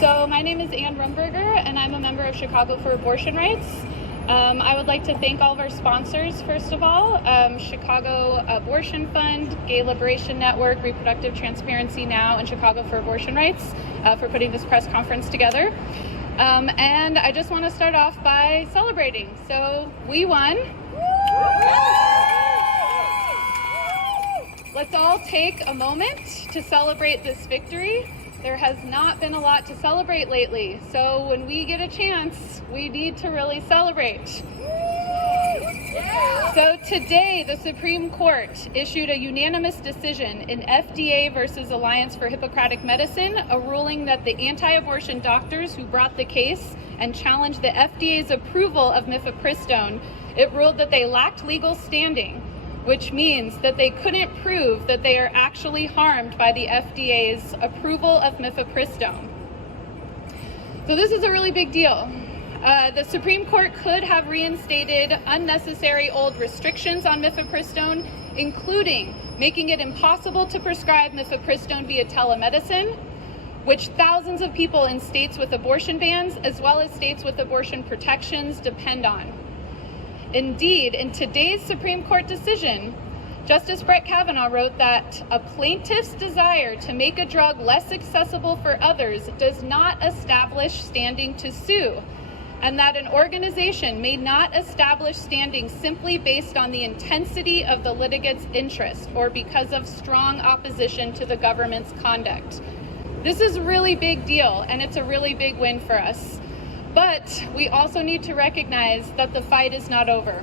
So my name is Ann Rumberger, and I'm a member of Chicago for Abortion Rights. I would like to thank all of our sponsors, first of all, Chicago Abortion Fund, Gay Liberation Network, Reproductive Transparency Now, and Chicago for Abortion Rights for putting this press conference together. And I just want to start off by celebrating. So we won. Let's all take a moment to celebrate this victory. There has not been a lot to celebrate lately, so when we get a chance, we need to really celebrate. So today, the Supreme Court issued a unanimous decision in FDA versus Alliance for Hippocratic Medicine, a ruling that the anti-abortion doctors who brought the case and challenged the FDA's approval of mifepristone, it ruled that they lacked legal standing, which means that they couldn't prove that they are actually harmed by the FDA's approval of mifepristone. So this is a really big deal. The Supreme Court could have reinstated unnecessary old restrictions on mifepristone, including making it impossible to prescribe mifepristone via telemedicine, which thousands of people in states with abortion bans, as well as states with abortion protections, depend on. Indeed, in today's Supreme Court decision, Justice Brett Kavanaugh wrote that a plaintiff's desire to make a drug less accessible for others does not establish standing to sue, and that an organization may not establish standing simply based on the intensity of the litigant's interest or because of strong opposition to the government's conduct. This is a really big deal, and it's a really big win for us. But we also need to recognize that the fight is not over.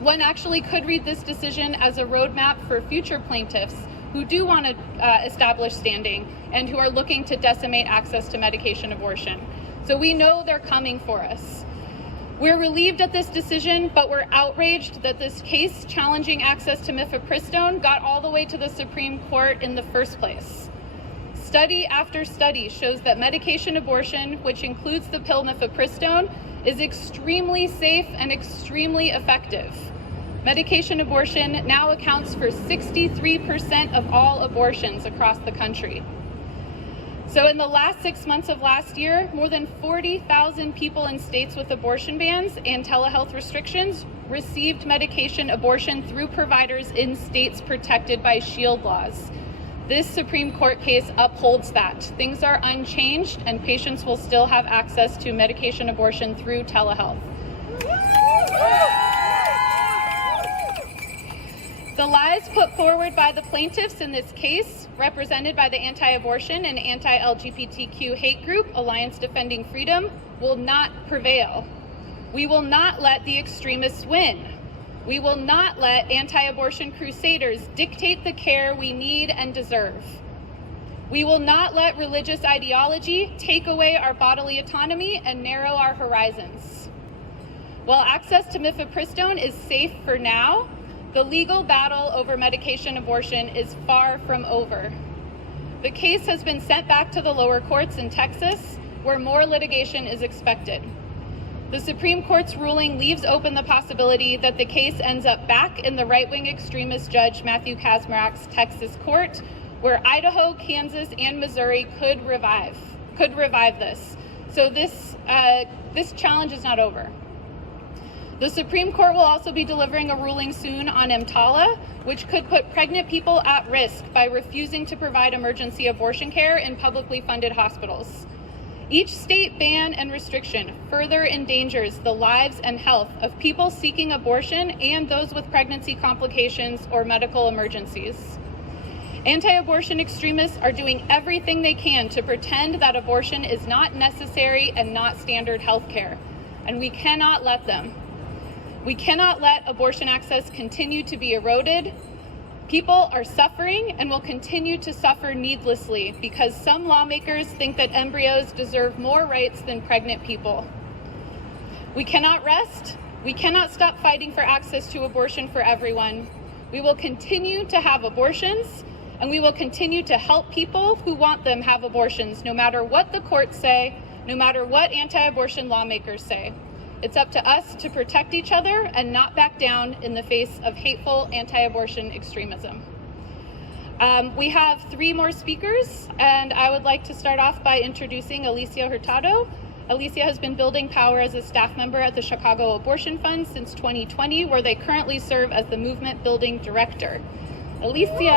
One actually could read this decision as a roadmap for future plaintiffs who do want to establish standing and who are looking to decimate access to medication abortion. So we know they're coming for us. We're relieved at this decision, but we're outraged that this case challenging access to mifepristone got all the way to the Supreme Court in the first place. Study after study shows that medication abortion, which includes the pill mifepristone, is extremely safe and extremely effective. Medication abortion now accounts for 63% of all abortions across the country. So in the last 6 months of last year, more than 40,000 people in states with abortion bans and telehealth restrictions received medication abortion through providers in states protected by SHIELD laws. This Supreme Court case upholds that. Things are unchanged, and patients will still have access to medication abortion through telehealth. The lies put forward by the plaintiffs in this case, represented by the anti-abortion and anti-LGBTQ hate group Alliance Defending Freedom, will not prevail. We will not let the extremists win. We will not let anti-abortion crusaders dictate the care we need and deserve. We will not let religious ideology take away our bodily autonomy and narrow our horizons. While access to mifepristone is safe for now, the legal battle over medication abortion is far from over. The case has been sent back to the lower courts in Texas, where more litigation is expected. The Supreme Court's ruling leaves open the possibility that the case ends up back in the right-wing extremist Judge Matthew Kacsmarek's Texas court, where Idaho, Kansas, and Missouri could revive this. So this challenge is not over. The Supreme Court will also be delivering a ruling soon on EMTALA, which could put pregnant people at risk by refusing to provide emergency abortion care in publicly funded hospitals. Each state ban and restriction further endangers the lives and health of people seeking abortion and those with pregnancy complications or medical emergencies. Anti-abortion extremists are doing everything they can to pretend that abortion is not necessary and not standard health care, and we cannot let them. We cannot let abortion access continue to be eroded. People are suffering and will continue to suffer needlessly because some lawmakers think that embryos deserve more rights than pregnant people. We cannot rest. We cannot stop fighting for access to abortion for everyone. We will continue to have abortions, and we will continue to help people who want them have abortions, no matter what the courts say, no matter what anti-abortion lawmakers say. It's up to us to protect each other and not back down in the face of hateful anti-abortion extremism. We have 3 more speakers, and I would like to start off by introducing Alicia Hurtado. Alicia has been building power as a staff member at the Chicago Abortion Fund since 2020, where they currently serve as the movement building director. Alicia.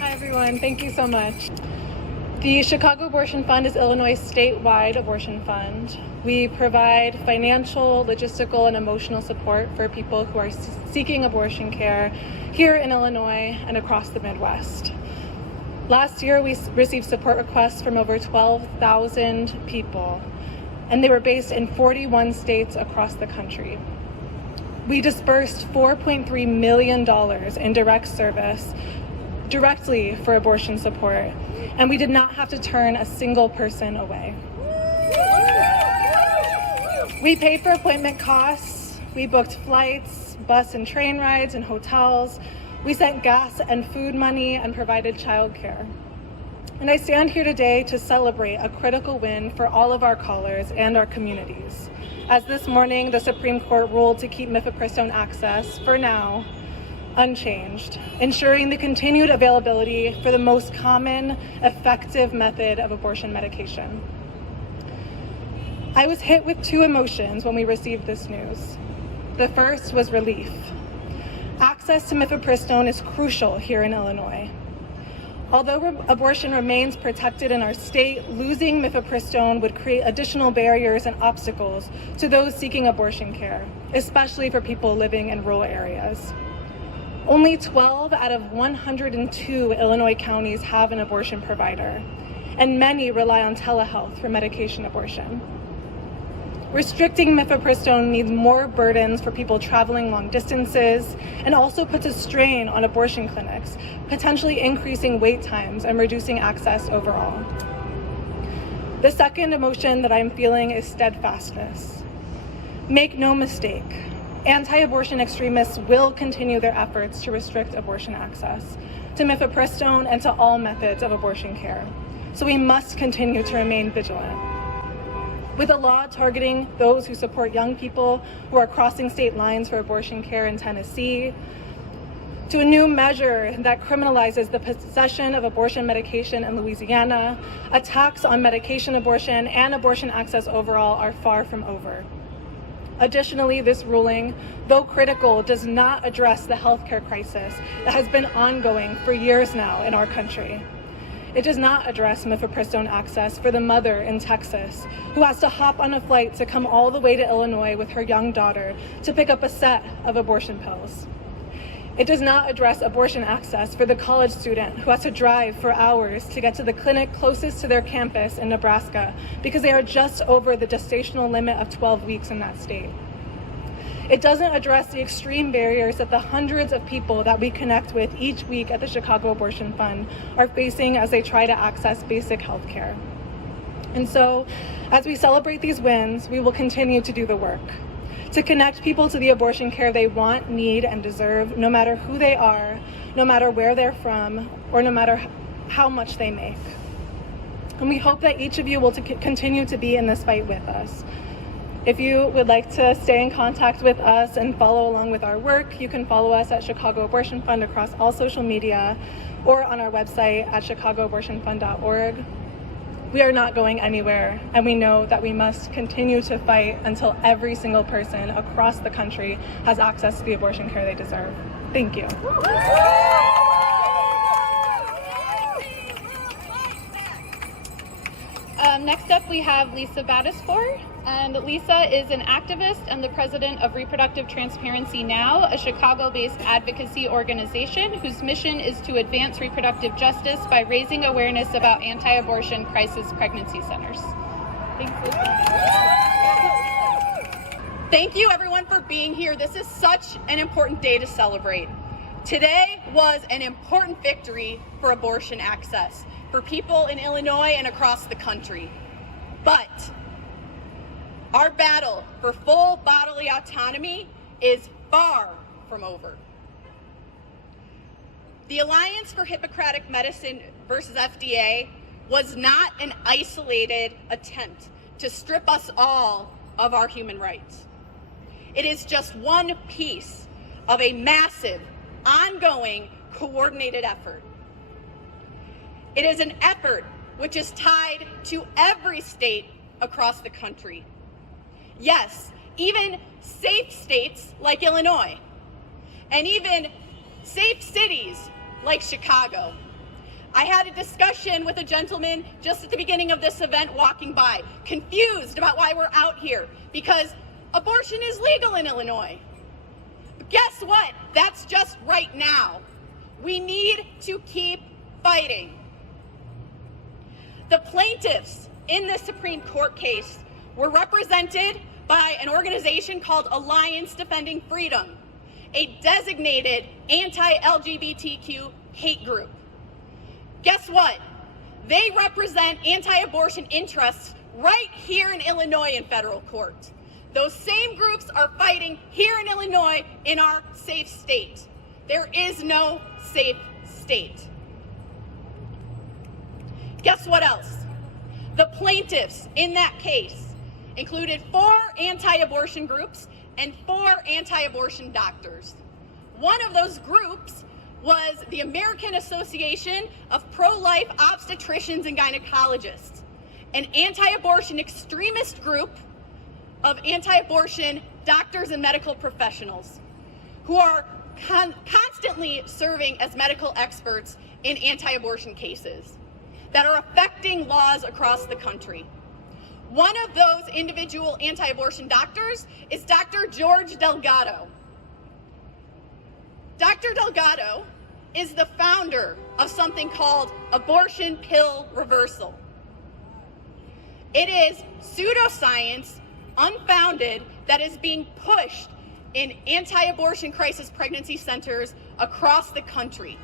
Hi everyone, thank you so much. The Chicago Abortion Fund is Illinois' statewide abortion fund. We provide financial, logistical, and emotional support for people who are seeking abortion care here in Illinois and across the Midwest. Last year, we received support requests from over 12,000 people, and they were based in 41 states across the country. We dispersed $4.3 million in direct service directly for abortion support, and we did not have to turn a single person away. We paid for appointment costs, we booked flights, bus and train rides, and hotels. We sent gas and food money and provided childcare. And I stand here today to celebrate a critical win for all of our callers and our communities. As this morning, the Supreme Court ruled to keep mifepristone access, for now, unchanged, ensuring the continued availability for the most common, effective method of abortion medication. I was hit with 2 emotions when we received this news. The first was relief. Access to mifepristone is crucial here in Illinois. Although abortion remains protected in our state, losing mifepristone would create additional barriers and obstacles to those seeking abortion care, especially for people living in rural areas. Only 12 out of 102 Illinois counties have an abortion provider, and many rely on telehealth for medication abortion. Restricting mifepristone needs more burdens for people traveling long distances and also puts a strain on abortion clinics, potentially increasing wait times and reducing access overall. The second emotion that I'm feeling is steadfastness. Make no mistake, anti-abortion extremists will continue their efforts to restrict abortion access to mifepristone and to all methods of abortion care. So we must continue to remain vigilant. With a law targeting those who support young people who are crossing state lines for abortion care in Tennessee, to a new measure that criminalizes the possession of abortion medication in Louisiana, attacks on medication abortion and abortion access overall are far from over. Additionally, this ruling, though critical, does not address the healthcare crisis that has been ongoing for years now in our country. It does not address mifepristone access for the mother in Texas who has to hop on a flight to come all the way to Illinois with her young daughter to pick up a set of abortion pills. It does not address abortion access for the college student who has to drive for hours to get to the clinic closest to their campus in Nebraska because they are just over the gestational limit of 12 weeks in that state. It doesn't address the extreme barriers that the hundreds of people that we connect with each week at the Chicago Abortion Fund are facing as they try to access basic health care. And so, as we celebrate these wins, we will continue to do the work, to connect people to the abortion care they want, need, and deserve, no matter who they are, no matter where they're from, or no matter how much they make. And we hope that each of you will continue to be in this fight with us. If you would like to stay in contact with us and follow along with our work, you can follow us at Chicago Abortion Fund across all social media or on our website at chicagooabortionfund.org. We are not going anywhere, and we know that we must continue to fight until every single person across the country has access to the abortion care they deserve. Thank you. Next up, we have Lisa Battisfor. And Lisa is an activist and the president of Reproductive Transparency Now, a Chicago-based advocacy organization whose mission is to advance reproductive justice by raising awareness about anti-abortion crisis pregnancy centers. Thanks, Lisa. Thank you, everyone, for being here. This is such an important day to celebrate. Today was an important victory for abortion access for people in Illinois and across the country. But our battle for full bodily autonomy is far from over. The Alliance for Hippocratic Medicine versus FDA was not an isolated attempt to strip us all of our human rights. It is just one piece of a massive, ongoing, coordinated effort. It is an effort which is tied to every state across the country. Yes, even safe states like Illinois, and even safe cities like Chicago. I had a discussion with a gentleman just at the beginning of this event walking by, confused about why we're out here, because abortion is legal in Illinois. But guess what? That's just right now. We need to keep fighting. The plaintiffs in this Supreme Court case were represented by an organization called Alliance Defending Freedom, a designated anti-LGBTQ hate group. Guess what? They represent anti-abortion interests right here in Illinois in federal court. Those same groups are fighting here in Illinois in our safe state. There is no safe state. Guess what else? The plaintiffs in that case included 4 anti-abortion groups and 4 anti-abortion doctors. One of those groups was the American Association of Pro-Life Obstetricians and Gynecologists, an anti-abortion extremist group of anti-abortion doctors and medical professionals who are constantly serving as medical experts in anti-abortion cases that are affecting laws across the country. One of those individual anti-abortion doctors is Dr. George Delgado. Dr. Delgado is the founder of something called abortion pill reversal. It is pseudoscience, unfounded, that is being pushed in anti-abortion crisis pregnancy centers across the country.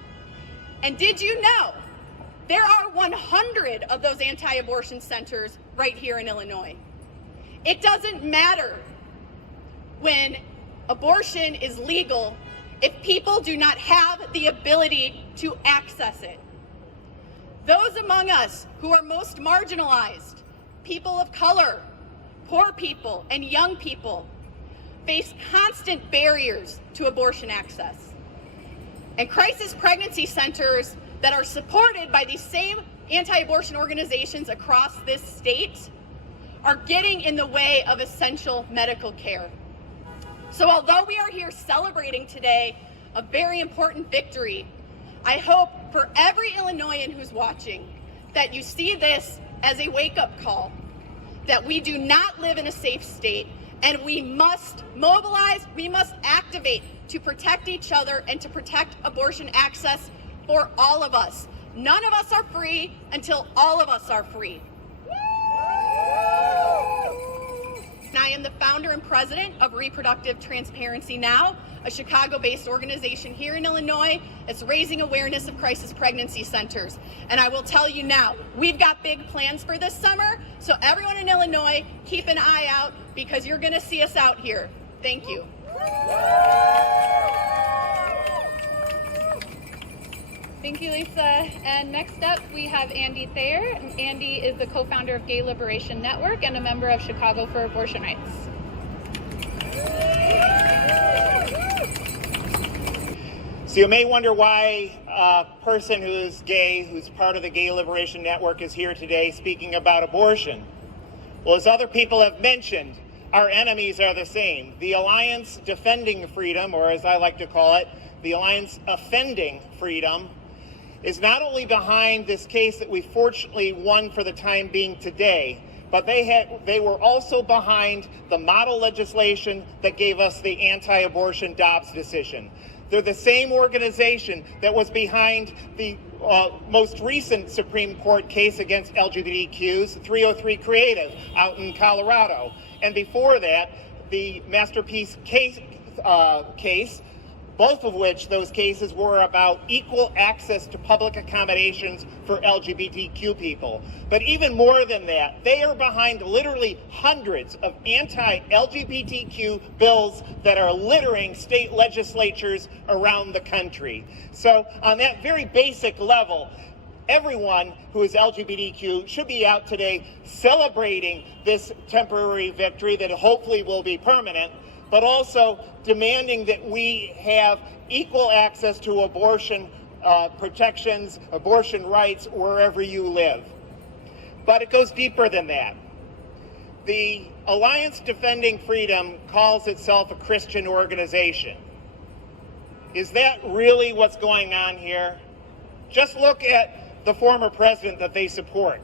And did you know there are 100 of those anti-abortion centers right here in Illinois? It doesn't matter when abortion is legal if people do not have the ability to access it. Those among us who are most marginalized, people of color, poor people, and young people, face constant barriers to abortion access. And crisis pregnancy centers that are supported by these same anti-abortion organizations across this state are getting in the way of essential medical care. So although we are here celebrating today a very important victory, I hope for every Illinoisan who's watching that you see this as a wake-up call, that we do not live in a safe state, and we must mobilize, we must activate to protect each other and to protect abortion access for all of us. None of us are free until all of us are free. And I am the founder and president of Reproductive Transparency Now, a Chicago-based organization here in Illinois that's raising awareness of crisis pregnancy centers. And I will tell you now, we've got big plans for this summer, so everyone in Illinois, keep an eye out because you're gonna see us out here. Thank you. Thank you, Lisa. And next up, we have Andy Thayer. Andy is the co-founder of Gay Liberation Network and a member of Chicago for Abortion Rights. So you may wonder why a person who's gay, who's part of the Gay Liberation Network, is here today speaking about abortion. Well, as other people have mentioned, our enemies are the same. The Alliance Defending Freedom, or as I like to call it, the Alliance Offending Freedom, is not only behind this case that we fortunately won for the time being today, but they were also behind the model legislation that gave us the anti-abortion Dobbs decision. They're the same organization that was behind the most recent Supreme Court case against LGBTQs, 303 Creative, out in Colorado. And before that, the Masterpiece case, both of which those cases were about equal access to public accommodations for LGBTQ people. But even more than that, they are behind literally hundreds of anti-LGBTQ bills that are littering state legislatures around the country. So on that very basic level, everyone who is LGBTQ should be out today celebrating this temporary victory that hopefully will be permanent, but also demanding that we have equal access to abortion protections, abortion rights, wherever you live. But it goes deeper than that. The Alliance Defending Freedom calls itself a Christian organization. Is that really what's going on here? Just look at the former president that they support.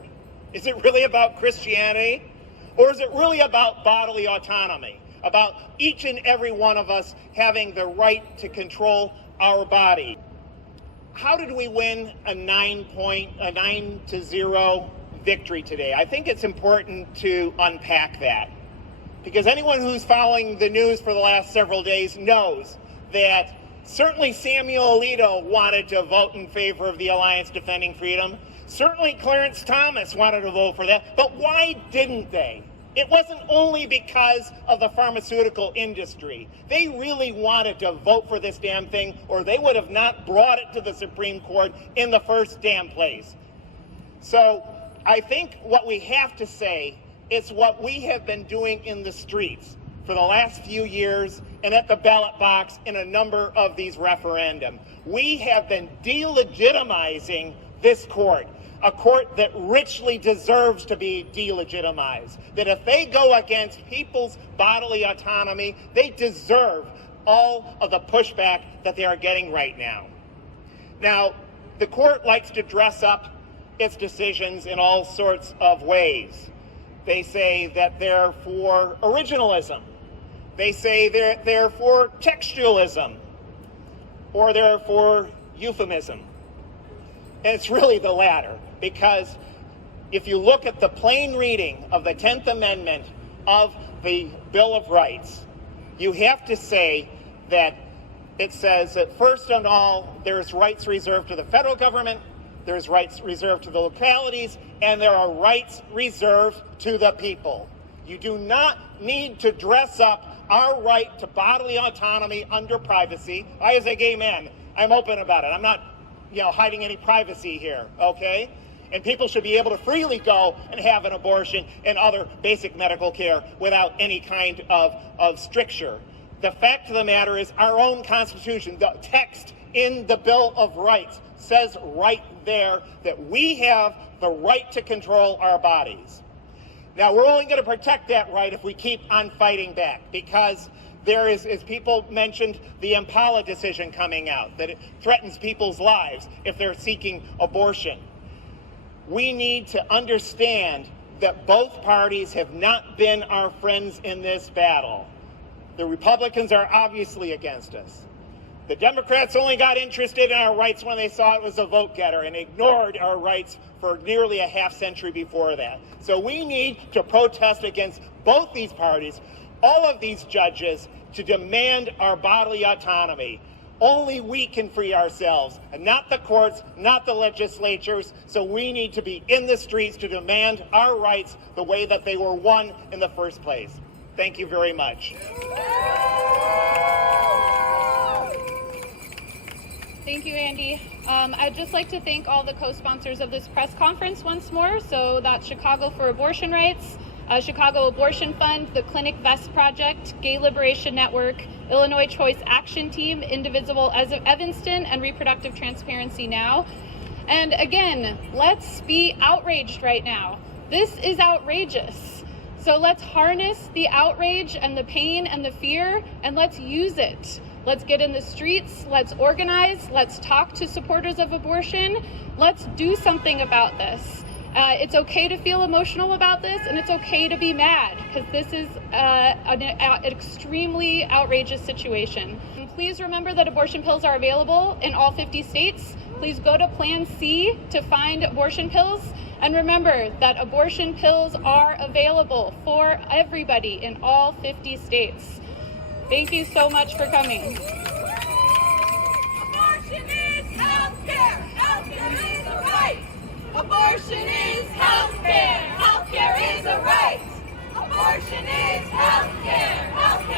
Is it really about Christianity? Or is it really about bodily autonomy? About each and every one of us having the right to control our body? How did we win a 9-0 victory today? I think it's important to unpack that, because anyone who's following the news for the last several days knows that certainly Samuel Alito wanted to vote in favor of the Alliance Defending Freedom. Certainly Clarence Thomas wanted to vote for that. But why didn't they? It wasn't only because of the pharmaceutical industry. They really wanted to vote for this damn thing, or they would have not brought it to the Supreme Court in the first damn place. So I think what we have to say is what we have been doing in the streets for the last few years and at the ballot box in a number of these referendum. We have been delegitimizing this court, a court that richly deserves to be delegitimized. That if they go against people's bodily autonomy, they deserve all of the pushback that they are getting right now. Now, the court likes to dress up its decisions in all sorts of ways. They say that they're for originalism. They say they're for textualism, or they're for euphemism. And it's really the latter, because if you look at the plain reading of the 10th Amendment of the Bill of Rights, you have to say that it says that first and all, there's rights reserved to the federal government, there's rights reserved to the localities, and there are rights reserved to the people. You do not need to dress up our right to bodily autonomy under privacy. I, as a gay man, I'm open about it. I'm not, hiding any privacy here, okay? And people should be able to freely go and have an abortion and other basic medical care without any kind of stricture. The fact of the matter is our own Constitution, the text in the Bill of Rights, says right there that we have the right to control our bodies. Now, we're only going to protect that right if we keep on fighting back, because there is, as people mentioned, the Impala decision coming out, that it threatens people's lives if they're seeking abortion. We need to understand that both parties have not been our friends in this battle. The Republicans are obviously against us. The Democrats only got interested in our rights when they saw it was a vote getter and ignored our rights for nearly a half century before that. So we need to protest against both these parties, all of these judges, to demand our bodily autonomy. Only we can free ourselves, and not the courts, not the legislatures. So we need to be in the streets to demand our rights the way that they were won in the first place. Thank you very much. Thank you, Andy. I'd just like to thank all the co-sponsors of this press conference once more. So that's Chicago for Abortion Rights, Chicago Abortion Fund, the Clinic Vest Project, Gay Liberation Network, Illinois Choice Action Team, Indivisible Evanston, and Reproductive Transparency Now. And again, let's be outraged right now. This is outrageous. So let's harness the outrage and the pain and the fear, and let's use it. Let's get in the streets, let's organize, let's talk to supporters of abortion, let's do something about this. It's okay to feel emotional about this, and it's okay to be mad, because this is an extremely outrageous situation. And please remember that abortion pills are available in all 50 states. Please go to Plan C to find abortion pills. And remember that abortion pills are available for everybody in all 50 states. Thank you so much for coming. Abortion is healthcare. Healthcare is a right. Abortion is healthcare. Healthcare is a right. Abortion is healthcare. Healthcare